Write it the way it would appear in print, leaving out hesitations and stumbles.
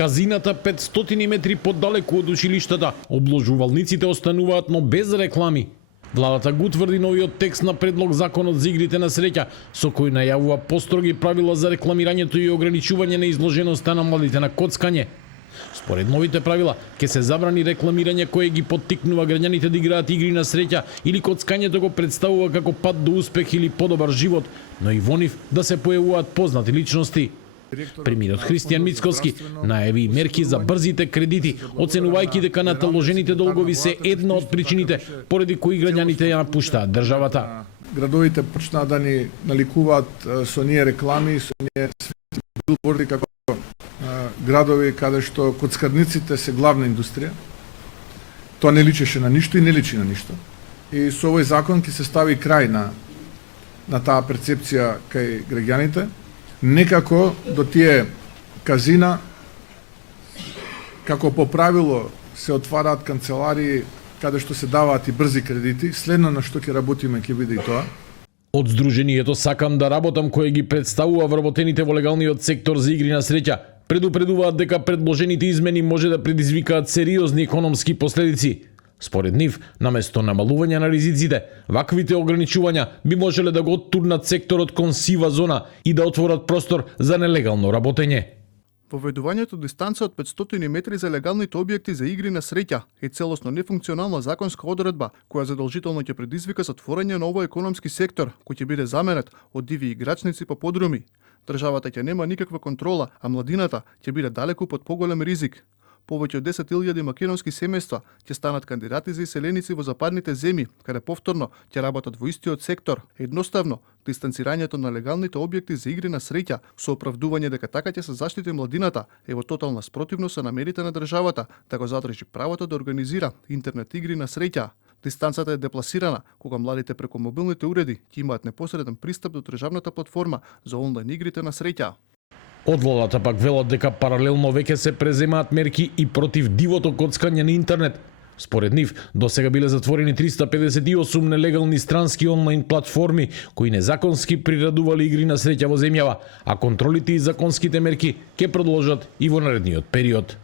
казината 500 метри подалеку од училиштата. Обложувалниците остануваат, но без реклами. Владата го утврди новиот текст на предлог законот за игрите на среќа, со кој најавува построги правила за рекламирањето и ограничување на изложеноста на младите на коцкање. Според новите правила, ќе се забрани рекламирање кое ги поттикнува граѓаните да играат игри на среќа или коцкањето го представува како пат до успех или подобар живот, но и во нив да се појавуваат познати личности. Премиерот Христијан Мицкоски најави мерки за брзите кредити, оценувајќи дека наталожените долгови се една од причините поради кои граѓаните ја напуштаат државата. Градовите почнаа да ни наликуваат со ние реклами, со ние билборди како градови каде што коцкарниците се главна индустрија. Тоа не личеше на ништо и не личи на ништо. И со овој закон ќе се стави крај на таа перцепција кај граѓаните. Некако до тие казина, како по правило се отвараат канцеларии каде што се даваат и брзи кредити, следно на што ќе работиме ќе биде и тоа. Од Сдруженијето Сакам да работам, кое ги представува вработените во легалниот сектор за игри на среќа, предупредуваат дека предложените измени може да предизвикаат сериозни економски последици. Според нив, наместо намалување на ризиците, ваквите ограничувања би можеле да го оттурнат секторот кон сива зона и да отворат простор за нелегално работење. Воведувањето дистанца од 500 метри за легалните објекти за игри на среќа е целосно нефункционална законска одредба која задолжително ќе предизвика затворање на овој економски сектор кој ќе биде заменет од диви играчници по подруми. Државата ќе нема никаква контрола, а младината ќе биде далеку под поголем ризик. Повеќе од 10.000 македонски семејства ќе станат кандидати за иселеници во западните земји, каде повторно ќе работат во истиот сектор. Едноставно, дистанцирањето на легалните објекти за игри на среќа со оправдување дека така ќе се заштити младината е во тотална спротивност со намерите на државата да го задржи правото да организира интернет игри на среќа. Дистанцата е депласирана кога младите преку мобилните уреди ќе имаат непосреден пристап до државната платформа за онлайн игрите на среќа. Од владата пак велат дека паралелно веќе се преземаат мерки и против дивото коцкање на интернет. Според нив, досега биле затворени 358 нелегални странски онлайн платформи кои незаконски приредувале игри на среќа во земјава, а контролите и законските мерки ќе продолжат и во наредниот период.